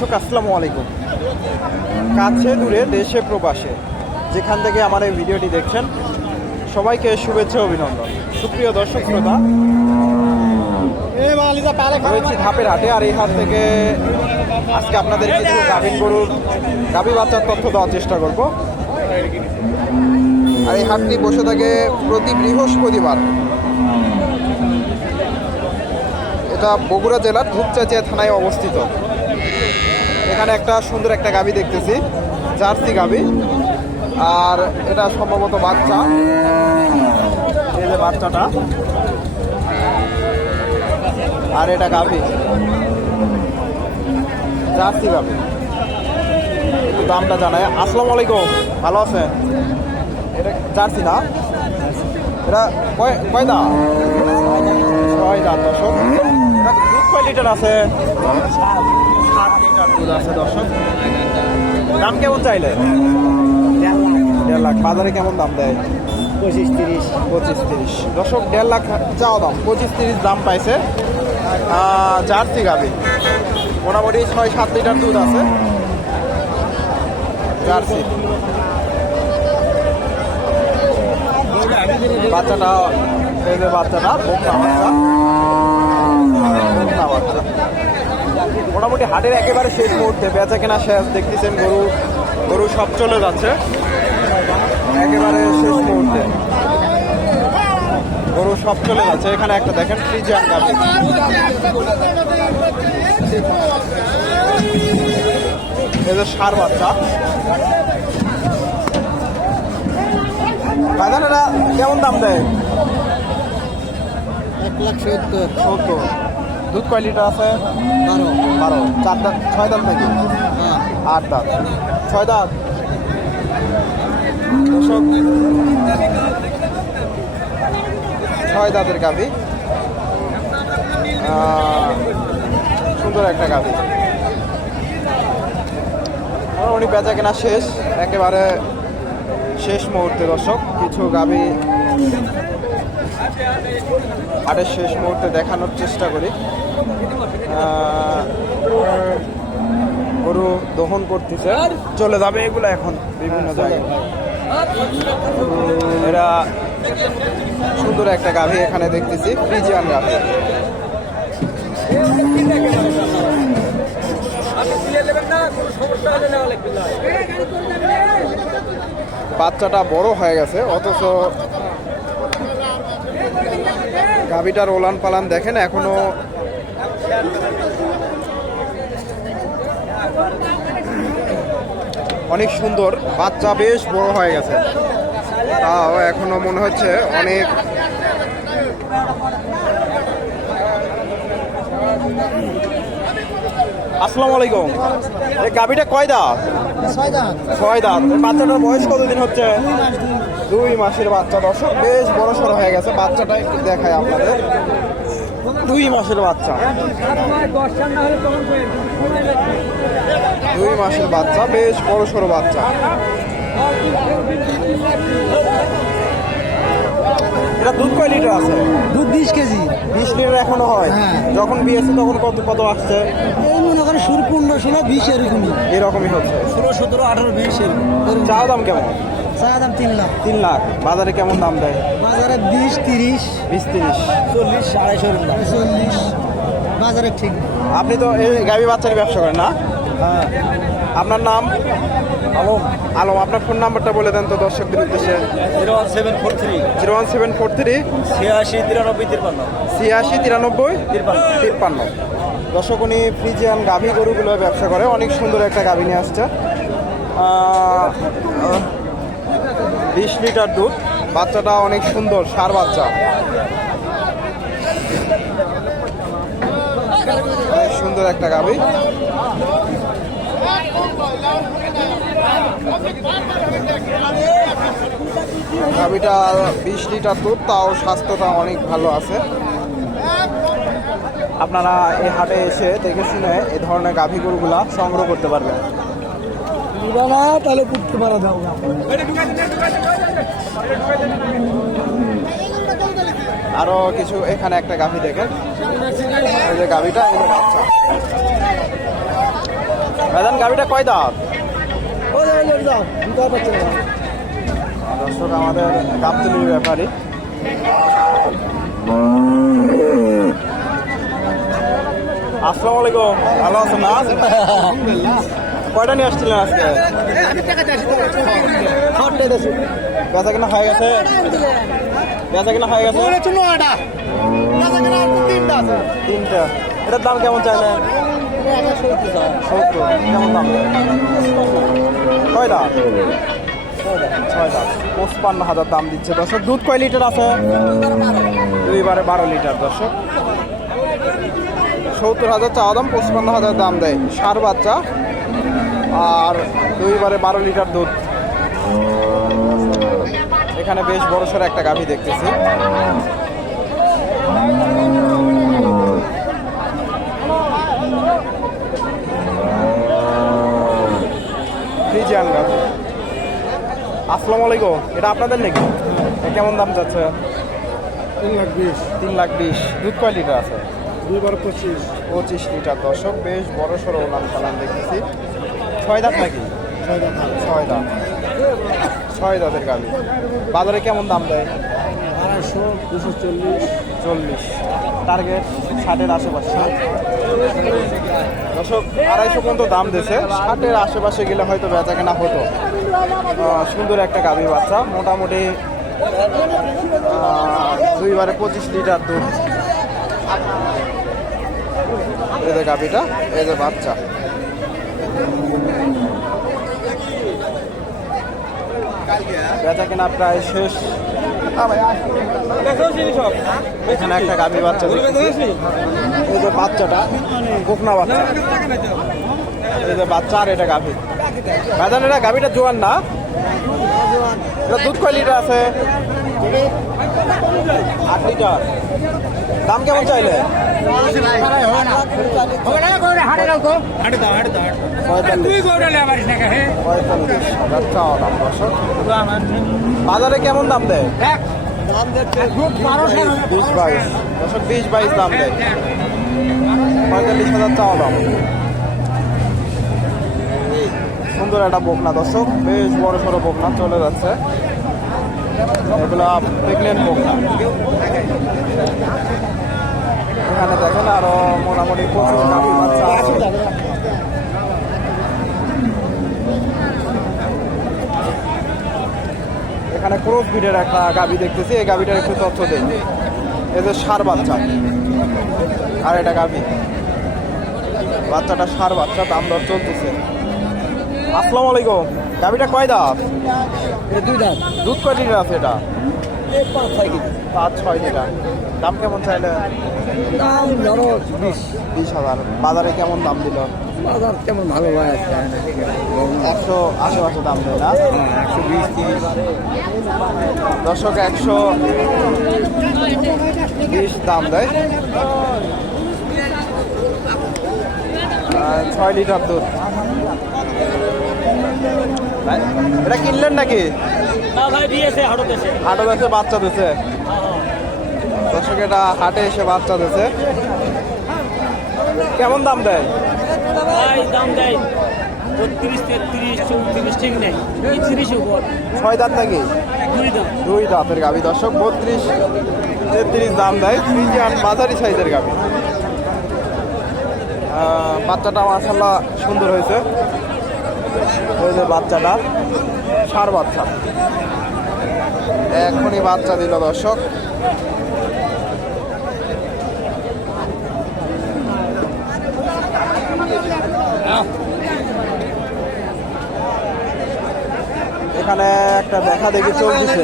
দর্শক, আসসালামু আলাইকুম। কাছে দূরে, দেশে প্রবাসে। যেখান থেকে আমার এই ভিডিওটি দেখছেন, সবাইকে শুভেচ্ছা অভিনন্দন। সুপ্রিয় দর্শক শ্রোতা ধাপের হাটে, আর এই হাট থেকে আজকে আপনাদের কিছু গাভীন গরুর গাভী বাচ্চার তথ্য দেওয়ার চেষ্টা করব। আর এই হাটটি বসে থাকে প্রতি বৃহস্পতিবার। এটা বগুড়া জেলার ধূপচাচিয়া থানায় অবস্থিত। এখানে একটা সুন্দর একটা গাবি দেখতেছি, জার্সি গাবি। আর এটা সম্ভবত বাচ্চা। এই যে বাচ্চাটা। আর এটা গাভি জার্সি একটু দামটা জানায় আসসালামু আলাইকুম। ভালো আছেন? এটা জার্সি না? এটা কয় কয় দাম ছয় দাম দর্শক। এটা দুধ কয় লিটার আছে? দুধ আছে দর্শক দাম কেমন চাইলে? দেড় লাখ। বাজারে কেমন দাম দেয়? পঁচিশ তিরিশ। পঁচিশ তিরিশ। দর্শক দেড় লাখ চাও দাম। পঁচিশ তিরিশ দাম পাইছে। জার্সি গাবি মোটামুটি ছয় সাত লিটার দুধ আছে। জার্সি। বাচ্চাটা এই যে বাচ্চাটা বোকা বাচ্চা। বাচ্চা। মোটামুটি হাটের একেবারে শেষ মুহূর্তে। বেচা কেনা শেষ দেখতেছেন গরু গরু সব চলে যাচ্ছে। একেবারে শেষ মুহূর্তে। গরু সব চলে যাচ্ছে। এখানে একটা দেখেন ফ্রিজিয়ান গাভি। এই যে সার বাচ্চা। কেমন দাম দেয়? এক লাখ সত্তর। সত্তর। দুধ কয় লিটার আছে? বারো। বারো। চার দাঁত ছয় দাঁত নাকি? হ্যাঁ। আট দাঁত। ছয় দাঁত? দর্শক ছয় দাঁতের গাভি। সুন্দর একটা গাভি। মোটামুটি বেচা কেনা শেষ একেবারে শেষ মুহূর্তে দর্শক কিছু গাভি হাটের শেষ মুহূর্তে দেখানোর চেষ্টা করি। গরু দহন করতেছে। চলে যাবে এগুলো এখন বিভিন্ন জায়গায়। এরা সুন্দর একটা গাভী এখানে দেখতেছি ফ্রিজিয়ান গাভী বাচ্চাটা বড় হয়ে গেছে, অথচ গাভীটার ওলান পালান দেখেন এখনও অনেক সুন্দর। বাচ্চা বেশ বড় হয়ে গেছে। তাও এখনও মনে হচ্ছে অনেক আসসালামু আলাইকুম। এই গাভিটা কয় দাঁত? ছয় দাঁত। বাচ্চাটার বয়স কতদিন হচ্ছে? দুই মাসের বাচ্চা। দর্শক বেশ বড় সড়ো গেছে বাচ্চাটা একটু দেখায় আপনাদের। দুই মাসের বাচ্চা। দুই মাসের বাচ্চা বেশ বড় সড়ো বাচ্চা। এটা দুধ কয় লিটার আছে? দুধ বিশ কেজি। বিশ লিটার এখনও হয়। হ্যাঁ। যখন বিয়েছে তখন কত কত আসছে? এই মনে করেন সুর পনেরো ষোলো বিশ এরকমই। এরকমই হচ্ছে। ষোলো সতেরো আঠারো বিশ এরকম। চা দাম কেমন? চা দাম তিন লাখ। তিন লাখ। বাজারে কেমন দাম দেয়? বাজারে বিশ তিরিশ। বিশ তিরিশ। চল্লিশ আড়াইশো চল্লিশ। বাজারে ঠিক। আপনি তো এই গাভী বাচ্চার ব্যবসা করেন না? হ্যাঁ। আপনার নাম? আলম। আলম আপনার ফোন নাম্বারটা বলে দেন তো দর্শকদের উদ্দেশ্যে। Zero one seven four three. Zero one seven four three. ছিয়াশি তিরানব্বই তিরপান্ন। ছিয়াশি তিরানব্বই তিরপান্ন। তিপ্পান্ন দর্শক উনি ফ্রিজিয়ান গাভী গরুগুলো ব্যবসা করে। অনেক সুন্দর একটা গাভী নিয়ে আসছে। বিশ লিটার দুধ। বাচ্চাটা অনেক সুন্দর, সার বাচ্চা। সুন্দর একটা গাভী। গাভীটা বিশ লিটার দুধ, তাও স্বাস্থ্যটা অনেক ভালো আছে। আপনারা এই হাটে এসে দেখে শুনে এই ধরনের গাভী গরুগুলা সংগ্রহ করতে পারবেন। না তাহলে পুটতে পারা দাও। আরও কিছু এখানে একটা গাভী দেখেন। এই যে গাভীটা এলো বাচ্চা। কয় দাঁত? ওই ওই দর্শক আমাদের গাবতলির ব্যাপারী। আসসালামু আলাইকুম। ভালো আছেন না? কয়টা নিয়ে আসছিলেন আজকে? বেচা কিনা হয়ে গেছে? বেচা কিনা হয়ে গেছে? তিনটা এটার দাম কেমন চাইলেন সত্তর। কেমন দাম? কয় দাম ছয় দাম পঁচপান্ন হাজার দাম দিচ্ছে। দর্শক দুধ কয় লিটার আছে? দুইবারে বারো লিটার দর্শক। সত্তর হাজার চাওয়া দাম পঁচপান্ন হাজার দাম দেয়। সার বাচ্চা আর দুইবারে বারো লিটার দুধ। এখানে বেশ বড় সড়ো একটা গাভী দেখতেছি। ফ্রিজিয়ান গাভী আসসালামু আলাইকুম এটা আপনাদের নাকি? কেমন দাম যাচ্ছে? তিন লাখ বিশ। তিন লাখ বিশ। দুধ কয় লিটার আছে? দুইবার পঁচিশ। পঁচিশ লিটার। দর্শক বেশ বড় সড়ো পালান দেখতেছি। ছয় দাঁত নাকি? ছয় দাঁত। ছয় দাঁতের গাড়ি বাজারে কেমন দাম দেয়? আড়াইশো দুশো চল্লিশ। চল্লিশ টার্গেট ষাটের আশেপাশে। দর্শক, আড়াইশো পর্যন্ত দাম দিয়েছে। ষাটের আশেপাশে গেলে হয়তো বেচা কেনা হতো সুন্দর একটা গাভী বাচ্চা। মোটামুটি দুইবারে পঁচিশ লিটার দুধ। এই যে গাভীটা, এই বাচ্চা। বেচা কেনা প্রায় শেষ। এখানে একটা গাভী বাচ্চা এই যে বাচ্চাটা, কোকনা বাচ্চা। এই যে বাচ্চা আর এটা গাভী। বাজান এটা গাভীটা জোয়ান না? এটা দুধ কয় লিটার আছে? আট লিটার। দাম কেমন চাইলে? বাজারে কেমন দাম দেয়? বাইশ। বাইশ দাম পঁয়তাল্লিশ হাজার সুন্দর একটা বকনা, দর্শক। বেশ বড় সড়ো বকনা চলে যাচ্ছে। এগুলো এখানে দেখেন আরও মোটামুটি। এখানে ক্রোস ব্রিডের একটা গাভী দেখতেছি, এই গাভীটার একটু তথ্য দেই। এই যে সার বাচ্চা। আর এটা গাভী। বাচ্চাটা সার বাচ্চা, দাম দর চলতেছে। আসসালামু আলাইকুম। গাভীটা কয় এটা দুই দাম। দুধ কয় লিটার আছে এটা? পাঁচ ছয় পাঁচ ছয় লিটার। দাম কেমন চাইলে? দাম ধরো বিশ। বিশ হাজার। বাজারে কেমন দাম দিল? বাজার কেমন ভালো একশো আশেপাশে দাম দেয় না? একশো বিশ তিরিশ। দর্শক একশো বিশ দাম দেয়। ছয় লিটার দুধ। এটা কিনলেন নাকি? না ভাই দিয়েছে বাচ্চা দিছে? দর্শক এটা হাটে এসে বাচ্চা দিছে। কেমন দাম দেয়? দাম দেয় বত্রিশ তেত্রিশ চৌত্রিশ ঠিক নেই। তিরিশ উপর। ছয় দাঁত নাকি? দুই দাঁতের গাভি। দর্শক বত্রিশ তেত্রিশ দাম দেয়। ফ্রিজিয়ান মাঝারি সাইজের গাভি। বাচ্চাটা মার্শাল্লাহ সুন্দর হয়েছে। ওই যে বাচ্চাটা। সার বাচ্চা। এখনই বাচ্চা দিল দর্শক। এখানে একটা দেখা দেখি চলছে।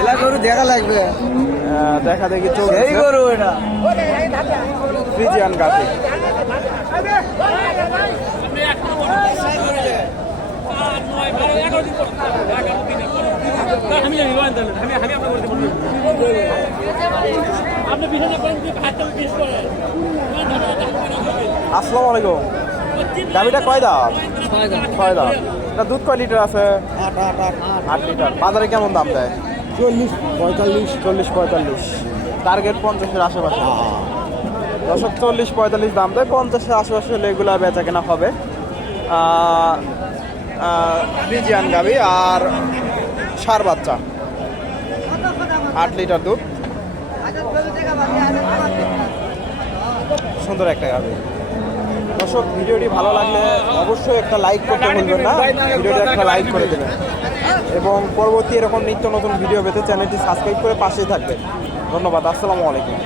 এলা গরু দেখা লাগবে। আহ, দেখা দেখি এই গরু এটা। ফ্রিজিয়ান গাভি আপনি বিছানা করেন কি ভাত পিস করে। আসসালামু আলাইকুম। গাভিটা কয় দাম? ছয় দাম। এটা দুধ কয় লিটার আছে? আট লিটার। বাজারে কেমন দাম দেয়? চল্লিশ পঁয়তাল্লিশ। চল্লিশ পঁয়তাল্লিশ। টার্গেট পঞ্চাশের আশেপাশে। দশক চল্লিশ পঁয়তাল্লিশ দাম দেয়। পঞ্চাশের আশেপাশে হলে এগুলো বেচা কেনা হবে। ফ্রিজিয়ান গাবি আর সার বাচ্চা। আট লিটার দুধ। সুন্দর একটা গাবি। দর্শক, ভিডিওটি ভালো লাগলে অবশ্যই একটা লাইক করতে ভুলবেন না। ভিডিওটি একটা লাইক করে দেবেন। এবং পরবর্তী এরকম নিত্য নতুন ভিডিও পেতে চ্যানেলটি সাবস্ক্রাইব করে পাশেই থাকবেন। ধন্যবাদ, আসসালামু আলাইকুম।